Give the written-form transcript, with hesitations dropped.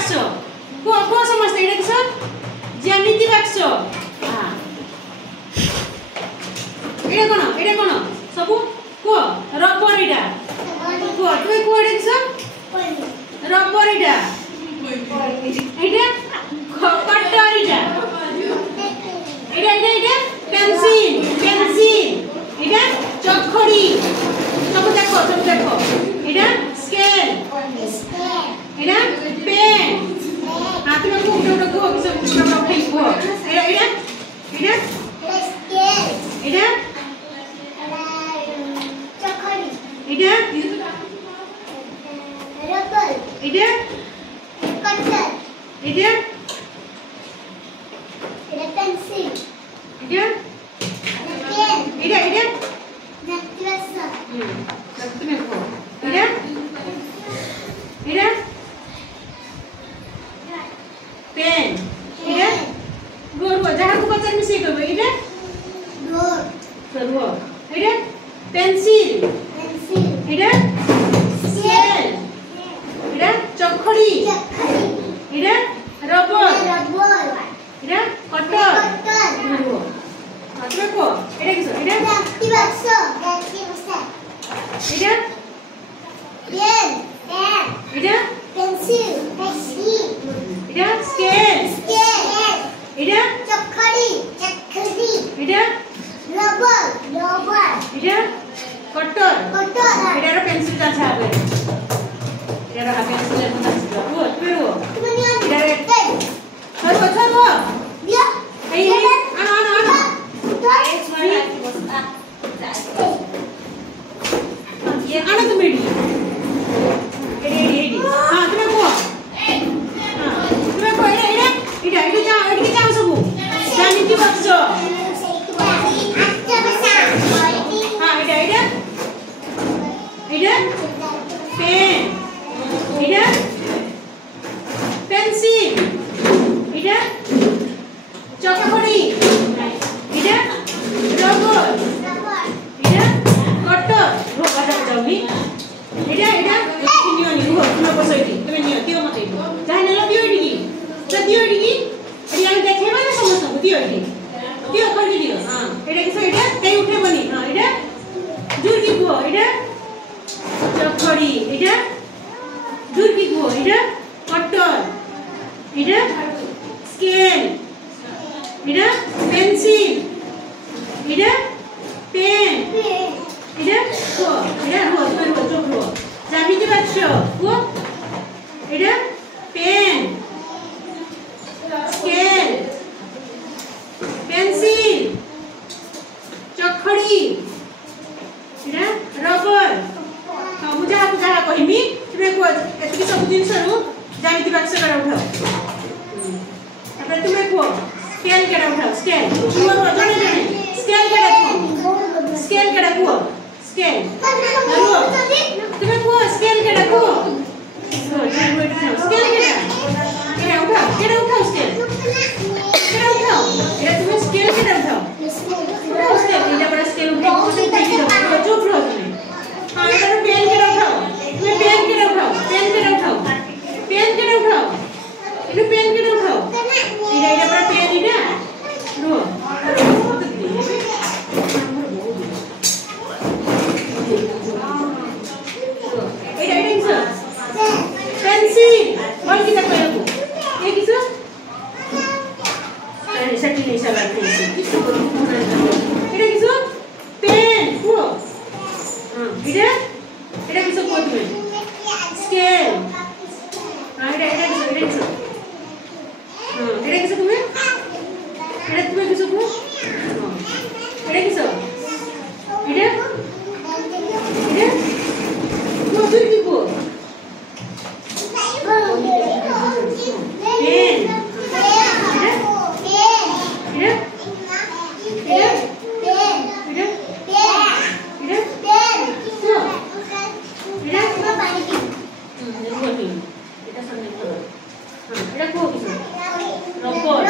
বাক্স কো সমস্ত এটা কিস জ্যামিতি বাক্স এটা কোন সবু কো রবার এটা কো তুমি কো এটা কিস রবার এটা এটা কটর এটা পেন্সিল এটা চকখড়ি সব দেখো এটা স্কেল এটা পেন হাতে में खूब उठो खूब सब उठो फेंक को এটা স্কেল এটা চকখড়ি এটা রবার এটা কটর এটা পেন্সিল এটা পেন এটা নাকলাসা সত্যি में को এটা पेन এটা গোরব যাহাকে পচার মিশে কইবে এটা গোর করব এটা পেন্সিল এটা স্কেল এটা চকখড়ি এটা রবার এটা কটর করব আতরে কো এটা কি এটা ডাক্তি বাক্স এটা পেন এটা পেন্সিল এটা স্কেল এটা চকখড়ি এটা রবার এটা কটর এটা পেন্সিল কা ছাবে এটা পেন্সিল এর মধ্যে ও পেরো এটা ছড়ো দিয়া এই আনো আনো তুমি এডি हां তুমি কো তুমি কো এটা যাও সবু জ্যামিতি বাক্স हां এটা পেন এটা পেন্সিল এটা চকখড়ি এটা রবার এটা কটর রোবাটা যাওনি এটা নিও তুমি বসাইটি তুমি নিও দিও মতে যাই নেলো দিও এটি এটি আমি দেখাইবা না সমস্ত দিও করে দিও हां এটা কিছু এটা তাই উঠে বনি हां এটা জুরকি গো এটা চকখড়ি এটা জুরকি গো এটা কটর এটা স্কেল এটা পেন্সিল এটা পেন এটা কো এটা রো চোখরো জ্যামিতি বাক্স কো এটা পেন স্কেল পেন্সিল চকখড়ি এটা রবার বুঝা কহিমি তুমি কো এতকি सब जिंस रु জ্যামিতি বাক্স করে উঠাও তারপরে তুমি কো স্কেল কেডা উঠাও স্কেল তোমার জনে স্কেল কেডা কো স্কেল তুমি কো স্কেল কেডা কো স্কেল কেডা উঠাও স্কেল এটা তুমি স্কেল কেডা উঠাও স্কেল এটা বড় স্কেল উঠাও চুপ রहो তুমি हां এটা পেন কেডা উঠাও তুমি পেন কেডা উঠাও এটা পেন কেডা উঠাও এটা বড় পেন এটা রো पेंसिल और कितना करेगो ये किसो अरे सच्ची नहीं चला पेंसिल किसको এটা किसो पेन को हां এটা किसो को তুমি स्केल हां এটা किसो हां এটা किसो তুমি किसो को এটা किसो এটা को फिर की को रबर